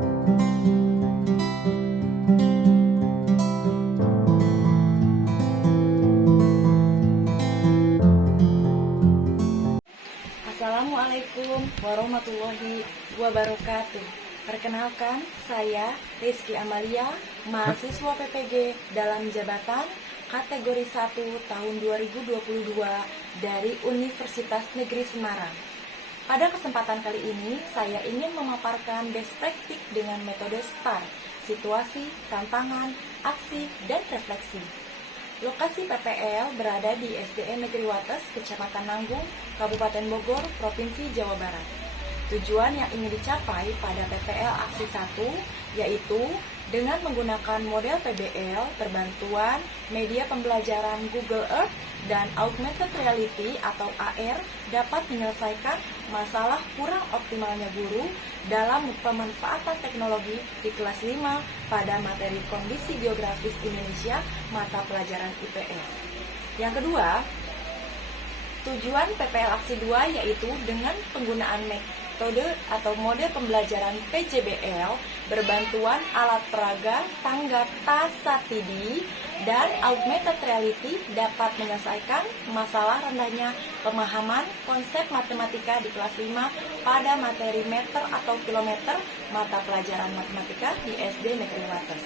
Assalamualaikum warahmatullahi wabarakatuh. Perkenalkan, saya Rizky Amalia, mahasiswa PPG dalam jabatan kategori 1 tahun 2022 dari Universitas Negeri Semarang. Pada kesempatan kali ini, saya ingin memaparkan best practice dengan metode STAR, situasi, tantangan, aksi, dan refleksi. Lokasi PPL berada di SDN Negeri Wates, Kecamatan Nanggung, Kabupaten Bogor, Provinsi Jawa Barat. Tujuan yang ingin dicapai pada PPL Aksi 1 yaitu dengan menggunakan model PBL berbantuan media pembelajaran Google Earth dan Augmented Reality atau AR dapat menyelesaikan masalah kurang optimalnya guru dalam pemanfaatan teknologi di kelas 5 pada materi kondisi geografis Indonesia mata pelajaran IPS. Yang kedua, tujuan PPL Aksi 2 yaitu dengan penggunaan metode atau model pembelajaran PJBL berbantuan alat peraga, tangga, TASATIDI, dan Augmented Reality dapat menyelesaikan masalah rendahnya pemahaman konsep matematika di kelas 5 pada materi meter atau kilometer mata pelajaran matematika di SD Negeri Wates.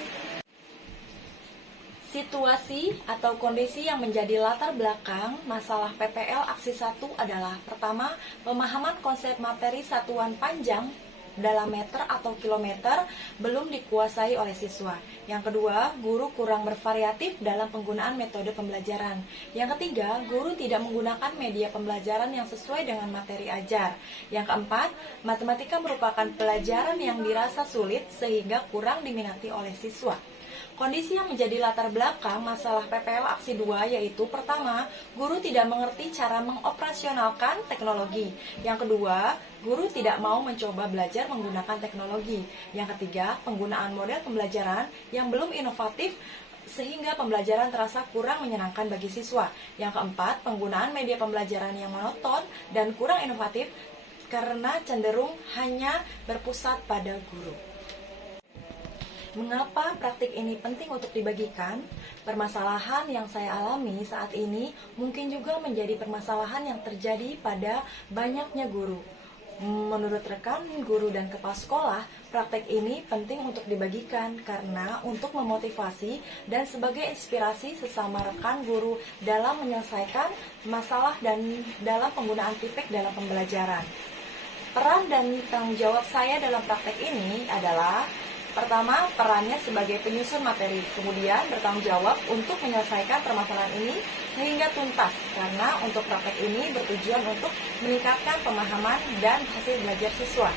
Situasi atau kondisi yang menjadi latar belakang masalah PPL Aksi 1 adalah pertama, pemahaman konsep materi satuan panjang dalam meter atau kilometer belum dikuasai oleh siswa. Yang kedua, guru kurang bervariatif dalam penggunaan metode pembelajaran. Yang ketiga, guru tidak menggunakan media pembelajaran yang sesuai dengan materi ajar. Yang keempat, matematika merupakan pelajaran yang dirasa sulit sehingga kurang diminati oleh siswa. Kondisi yang menjadi latar belakang masalah PPL Aksi 2 yaitu pertama, guru tidak mengerti cara mengoperasionalkan teknologi. Yang kedua, guru tidak mau mencoba belajar menggunakan teknologi. Yang ketiga, penggunaan model pembelajaran yang belum inovatif sehingga pembelajaran terasa kurang menyenangkan bagi siswa. Yang keempat, penggunaan media pembelajaran yang monoton dan kurang inovatif karena cenderung hanya berpusat pada guru. Mengapa praktik ini penting untuk dibagikan? Permasalahan yang saya alami saat ini mungkin juga menjadi permasalahan yang terjadi pada banyaknya guru. Menurut rekan guru dan kepala sekolah, praktek ini penting untuk dibagikan karena untuk memotivasi dan sebagai inspirasi sesama rekan guru dalam menyelesaikan masalah dan dalam penggunaan tipek dalam pembelajaran. Peran dan tanggung jawab saya dalam praktek ini adalah pertama, perannya sebagai penyusun materi, kemudian bertanggung jawab untuk menyelesaikan permasalahan ini sehingga tuntas, karena untuk praktek ini bertujuan untuk meningkatkan pemahaman dan hasil belajar siswa.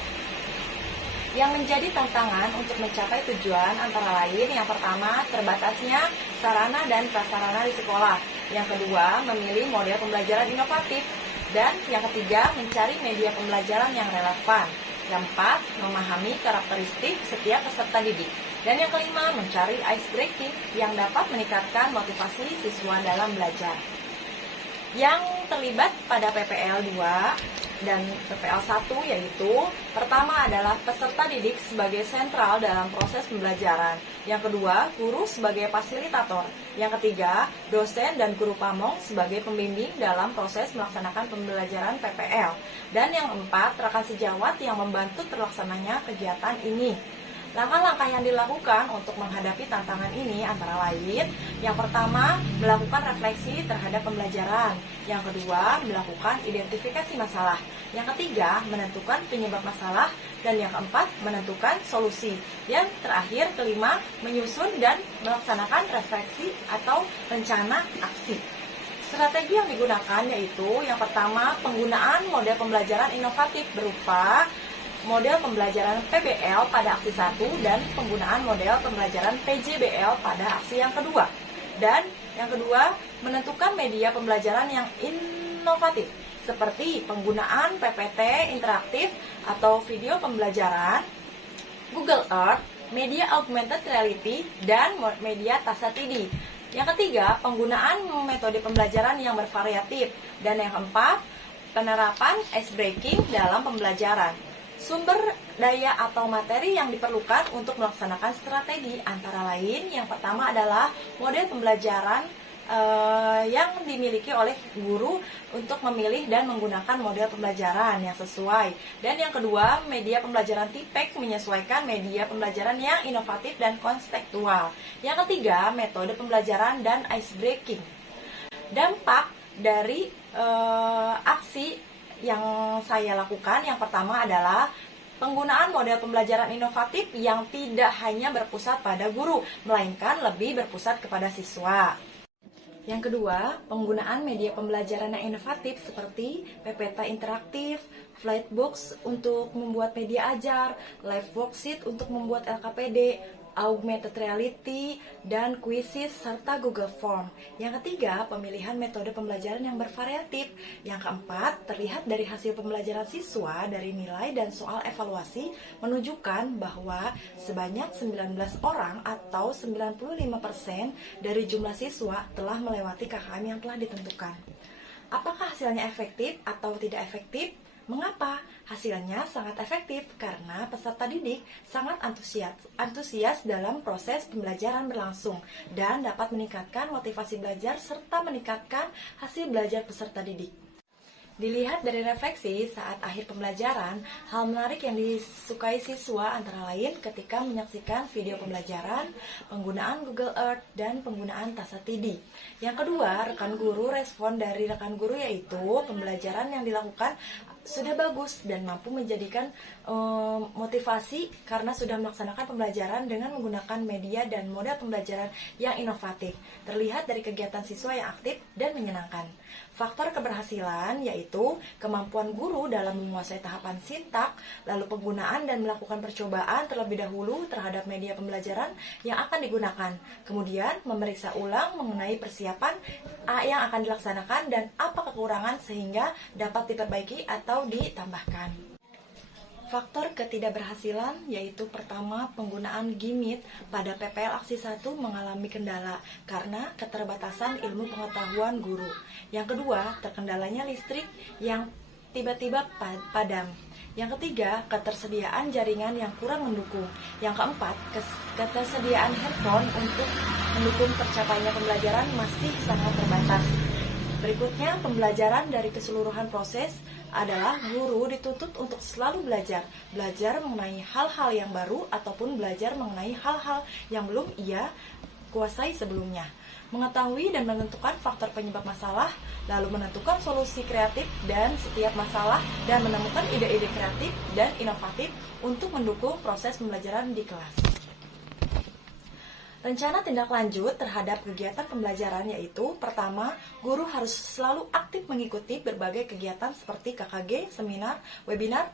Yang menjadi tantangan untuk mencapai tujuan antara lain, yang pertama, terbatasnya sarana dan prasarana di sekolah. Yang kedua, memilih model pembelajaran inovatif. Dan yang ketiga, mencari media pembelajaran yang relevan. Yang keempat, memahami karakteristik setiap peserta didik. Dan yang kelima, mencari ice breaking yang dapat meningkatkan motivasi siswa dalam belajar. Yang terlibat pada PPL 2 dan PPL 1 yaitu pertama adalah peserta didik sebagai sentral dalam proses pembelajaran. Yang kedua, guru sebagai fasilitator. Yang ketiga, dosen dan guru pamong sebagai pembimbing dalam proses melaksanakan pembelajaran PPL. Dan yang keempat, rekan sejawat yang membantu terlaksananya kegiatan ini. Langkah-langkah yang dilakukan untuk menghadapi tantangan ini antara lain, yang pertama, melakukan refleksi terhadap pembelajaran. Yang kedua, melakukan identifikasi masalah. Yang ketiga, menentukan penyebab masalah. Dan yang keempat, menentukan solusi. Yang terakhir, kelima, menyusun dan melaksanakan refleksi atau rencana aksi. Strategi yang digunakan yaitu yang pertama, penggunaan model pembelajaran inovatif berupa model pembelajaran PBL pada aksi 1 dan penggunaan model pembelajaran PJBL pada aksi yang kedua. Dan yang kedua, menentukan media pembelajaran yang inovatif seperti penggunaan PPT interaktif atau video pembelajaran, Google Earth, media Augmented Reality, dan media TASATIDI. Yang ketiga, penggunaan metode pembelajaran yang bervariatif. Dan yang keempat, penerapan ice breaking dalam pembelajaran. Sumber daya atau materi yang diperlukan untuk melaksanakan strategi antara lain yang pertama adalah model pembelajaran yang dimiliki oleh guru untuk memilih dan menggunakan model pembelajaran yang sesuai. Dan yang kedua, media pembelajaran TIPEK menyesuaikan media pembelajaran yang inovatif dan konstekstual. Yang ketiga, metode pembelajaran dan ice breaking. Dampak dari aksi yang saya lakukan yang pertama adalah penggunaan model pembelajaran inovatif yang tidak hanya berpusat pada guru, melainkan lebih berpusat kepada siswa. Yang kedua, penggunaan media pembelajaran yang inovatif seperti PPT interaktif, Flipbox untuk membuat media ajar, live worksheet untuk membuat LKPD, augmented reality, dan quizzes, serta Google Form. Yang ketiga, pemilihan metode pembelajaran yang bervariatif. Yang keempat, terlihat dari hasil pembelajaran siswa dari nilai dan soal evaluasi menunjukkan bahwa sebanyak 19 orang atau 95% dari jumlah siswa telah melewati KKM yang telah ditentukan. Apakah hasilnya efektif atau tidak efektif? Mengapa? Hasilnya sangat efektif karena peserta didik sangat antusias dalam proses pembelajaran berlangsung dan dapat meningkatkan motivasi belajar serta meningkatkan hasil belajar peserta didik. Dilihat dari refleksi saat akhir pembelajaran, hal menarik yang disukai siswa antara lain ketika menyaksikan video pembelajaran, penggunaan Google Earth, dan penggunaan Tasatidi. Yang kedua, rekan guru respon dari rekan guru yaitu pembelajaran yang dilakukan sudah bagus dan mampu menjadikan motivasi karena sudah melaksanakan pembelajaran dengan menggunakan media dan model pembelajaran yang inovatif. Terlihat dari kegiatan siswa yang aktif dan menyenangkan. Faktor keberhasilan yaitu kemampuan guru dalam menguasai tahapan sintak, lalu penggunaan dan melakukan percobaan terlebih dahulu terhadap media pembelajaran yang akan digunakan. Kemudian memeriksa ulang mengenai persiapan yang akan dilaksanakan dan apa kekurangan sehingga dapat diperbaiki atau ditambahkan. Faktor ketidakberhasilan yaitu pertama, penggunaan Gimit pada PPL Aksi 1 mengalami kendala karena keterbatasan ilmu pengetahuan guru. Yang kedua, terkendalanya listrik yang tiba-tiba padam. Yang ketiga, ketersediaan jaringan yang kurang mendukung. Yang keempat, ketersediaan handphone untuk mendukung tercapainya pembelajaran masih sangat terbatas. Berikutnya, pembelajaran dari keseluruhan proses adalah guru dituntut untuk selalu belajar mengenai hal-hal yang baru ataupun belajar mengenai hal-hal yang belum ia kuasai sebelumnya. Mengetahui dan menentukan faktor penyebab masalah, lalu menentukan solusi kreatif dan setiap masalah dan menemukan ide-ide kreatif dan inovatif untuk mendukung proses pembelajaran di kelas. Rencana tindak lanjut terhadap kegiatan pembelajaran yaitu pertama, guru harus selalu aktif mengikuti berbagai kegiatan seperti KKG, seminar, webinar,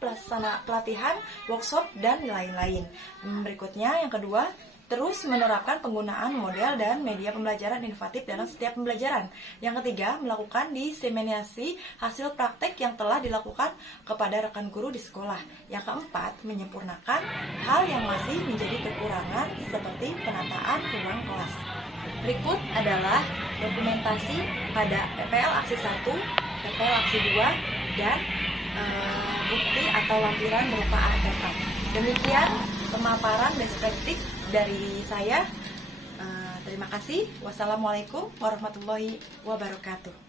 pelatihan, workshop, dan lain-lain. Berikutnya, yang kedua, terus menerapkan penggunaan model dan media pembelajaran inovatif dalam setiap pembelajaran. Yang ketiga, melakukan diseminasi hasil praktek yang telah dilakukan kepada rekan guru di sekolah. Yang keempat, menyempurnakan hal yang masih menjadi kekurangan seperti penataan ruang kelas. Berikut adalah dokumentasi pada PPL Aksi 1, PPL Aksi 2, dan bukti atau lampiran berupa artefak. Demikian pemaparan best practice dari saya. Terima kasih. Wassalamualaikum warahmatullahi wabarakatuh.